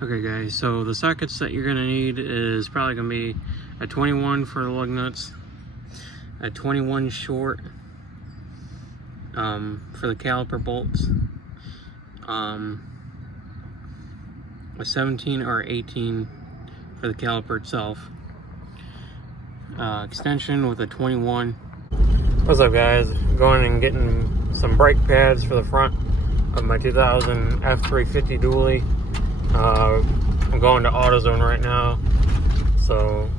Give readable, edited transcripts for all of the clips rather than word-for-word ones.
Okay guys, so the sockets that you're gonna need is probably gonna be a 21 for the lug nuts, a 21 short for the caliper bolts, a 17 or 18 for the caliper itself, extension with a 21. What's up guys? Going and getting some brake pads for the front of my 2000 f350 dually. I'm going to AutoZone right now, so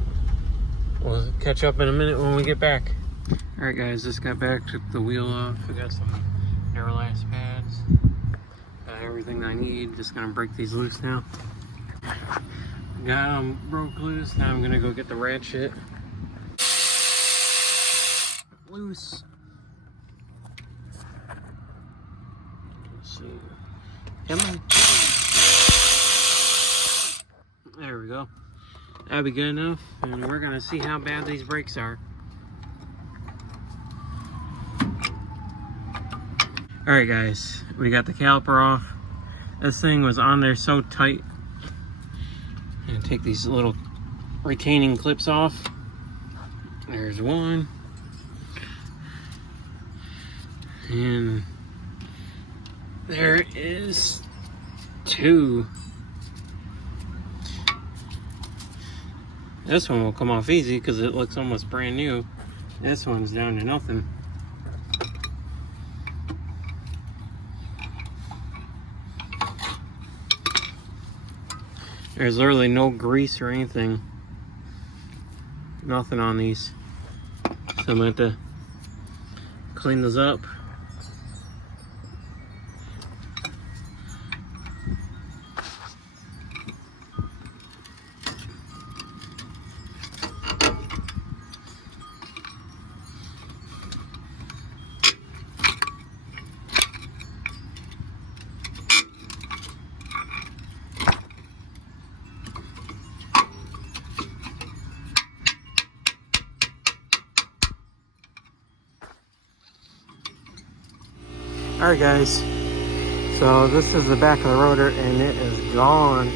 we'll catch up in a minute when we get back. Alright guys, just got back, took the wheel off. We got some Duralast pads, got everything I need. Just gonna break these loose now. Got them broke loose, now I'm gonna go get the ratchet loose. Let's see. Come on. There we go. That'll be good enough, and we're gonna see how bad these brakes are. Alright guys, we got the caliper off. This thing was on there so tight. I'm gonna take these little retaining clips off. There's one. And there is two. This one will come off easy because it looks almost brand new. This one's down to nothing. There's literally no grease or anything. Nothing on these. So I'm going to have to clean those up. Alright guys, so this is the back of the rotor and it is gone.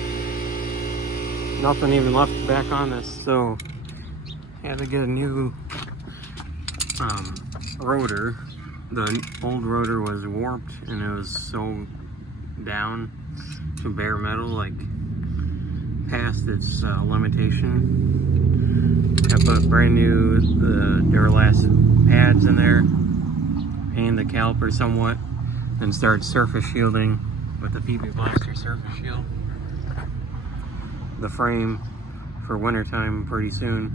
Nothing even left back on this, so I had to get a new rotor. The old rotor was warped and it was so down to bare metal, like past its limitation. I put brand new Duralast pads in there and the caliper somewhat. And start surface shielding with the PB Blaster surface shield. The frame for wintertime pretty soon.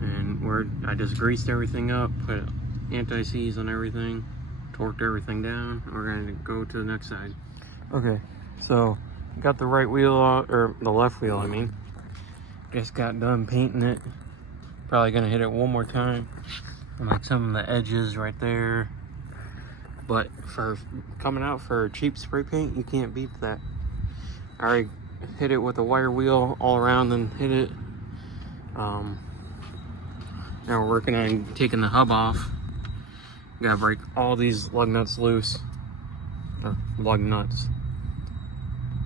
And I just greased everything up, put anti-seize on everything, torqued everything down. We're gonna go to the next side. Okay, so got the right wheel off, or the left wheel I mean. Just got done painting it. Probably gonna hit it one more time. And like some of the edges right there, but for coming out for cheap spray paint, you can't beat that. I already hit it with a wire wheel all around and hit it. Now we're working on taking the hub off. Gotta break all these lug nuts loose. Lug nuts.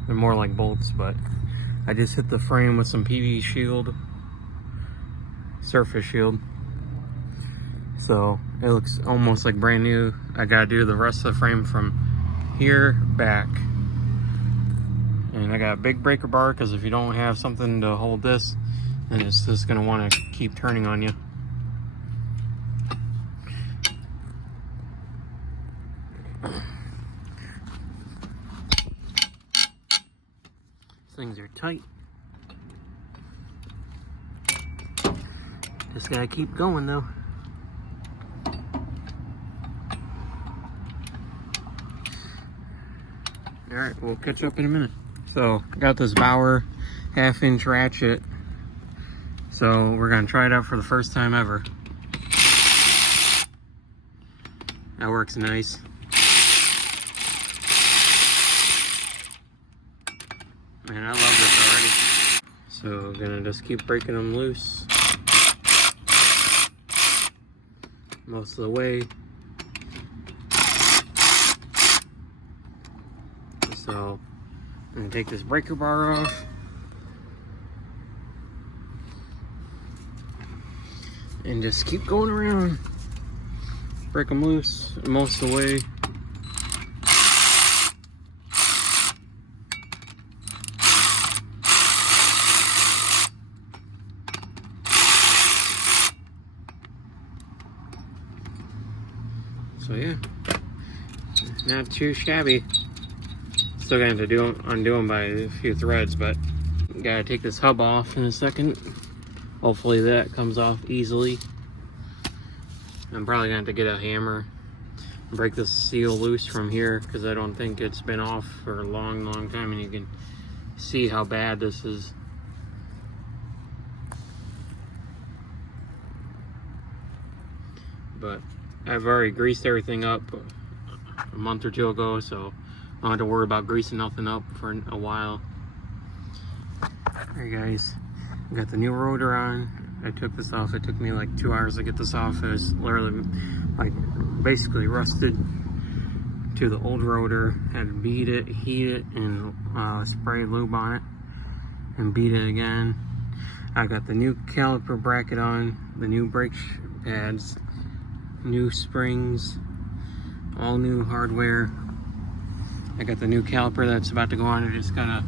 They're more like bolts, but I just hit the frame with some PV shield, surface shield. So it looks almost like brand new. I gotta do the rest of the frame from here back. And I got a big breaker bar because if you don't have something to hold this, then it's just gonna wanna keep turning on you. Things are tight. Just gotta keep going though. Alright, we'll catch up in a minute. So, I got this Bauer 1/2-inch ratchet. So, we're going to try it out for the first time ever. That works nice. Man, I love this already. So, gonna just keep breaking them loose. Most of the way. So I'm gonna take this breaker bar off. And just keep going around. Break them loose most of the way. So yeah, not too shabby. Still gonna have to undo them by a few threads, but gotta take this hub off in a second. Hopefully that comes off easily. I'm probably gonna have to get a hammer and break this seal loose from here, because I don't think it's been off for a long time, and you can see how bad this is. But I've already greased everything up a month or two ago, so I don't have to worry about greasing nothing up for a while. Alright guys, I got the new rotor on. I took this off. It took me like 2 hours to get this off. It was literally like basically rusted to the old rotor. Had to beat it, heat it, and spray lube on it, and beat it again. I got the new caliper bracket on, the new brake pads, new springs, all new hardware. I got the new caliper that's about to go on. I just gotta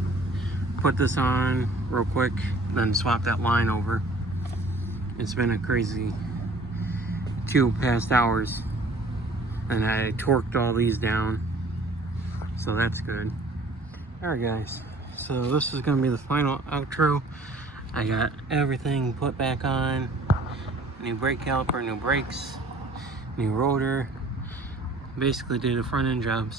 put this on real quick, then swap that line over. It's been a crazy 2 past hours, and I torqued all these down, so that's good. Alright guys, so this is gonna be the final outro. I got everything put back on, new brake caliper, new brakes, new rotor, basically did a front end job.